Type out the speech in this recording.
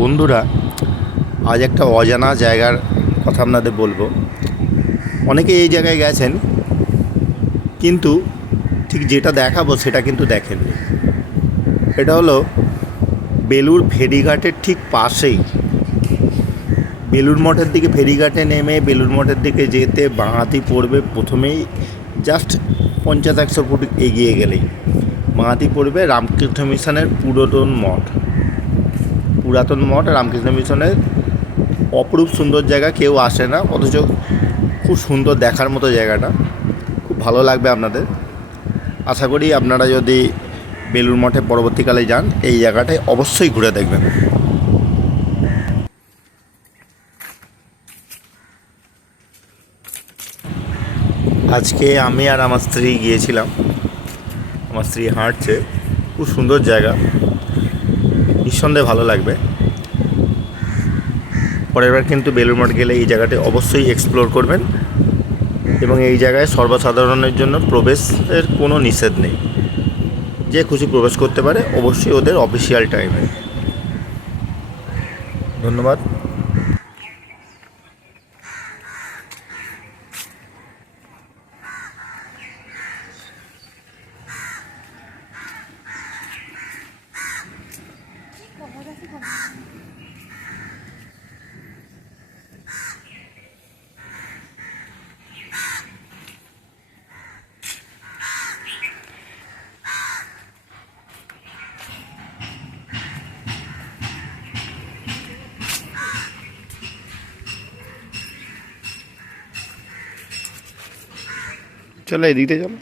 বন্ধুরা, আজ একটা অজানা জায়গার কথা আপনাদের বলবো। অনেকে এই জায়গায় গেছেন, কিন্তু ঠিক যেটা দেখাবো সেটা কিন্তু দেখেননি। এটা হলো বেলুড় ফেরিঘাটের ঠিক পাশেই। বেলুড় মঠের দিকে ফেরিঘাটে নেমে বেলুড় মঠের দিকে যেতে বাঁহাতি পড়বে। প্রথমেই জাস্ট 50-100 ফুট এগিয়ে গেলেই বাঁহাতি পড়বে রামকৃষ্ণ মিশনের পুরাতন মঠ রামকৃষ্ণ মিশনের। অপরূপ সুন্দর জায়গা, কেউ আসে না, অথচ খুব সুন্দর দেখার মতো জায়গাটা। খুব ভালো লাগবে আপনাদের। আশা করি আপনারা যদি বেলুড় মঠে পরবর্তীকালে যান, এই জায়গাটায় অবশ্যই ঘুরে দেখবেন। আজকে আমি আর আমার স্ত্রী গিয়েছিলাম। আমার স্ত্রী হাঁটছে। খুব সুন্দর জায়গা, নিঃসন্দেহে ভালো লাগবে। পরের বার কিন্তু বেলুড় মঠ গেলে এই জায়গাটি অবশ্যই এক্সপ্লোর করবেন। এবং এই জায়গায় সর্বসাধারণের জন্য প্রবেশের কোনো নিষেধ নেই, যে খুশি প্রবেশ করতে পারে, অবশ্যই ওদের অফিসিয়াল টাইমে। ধন্যবাদ। চলো, এদিকে চলো।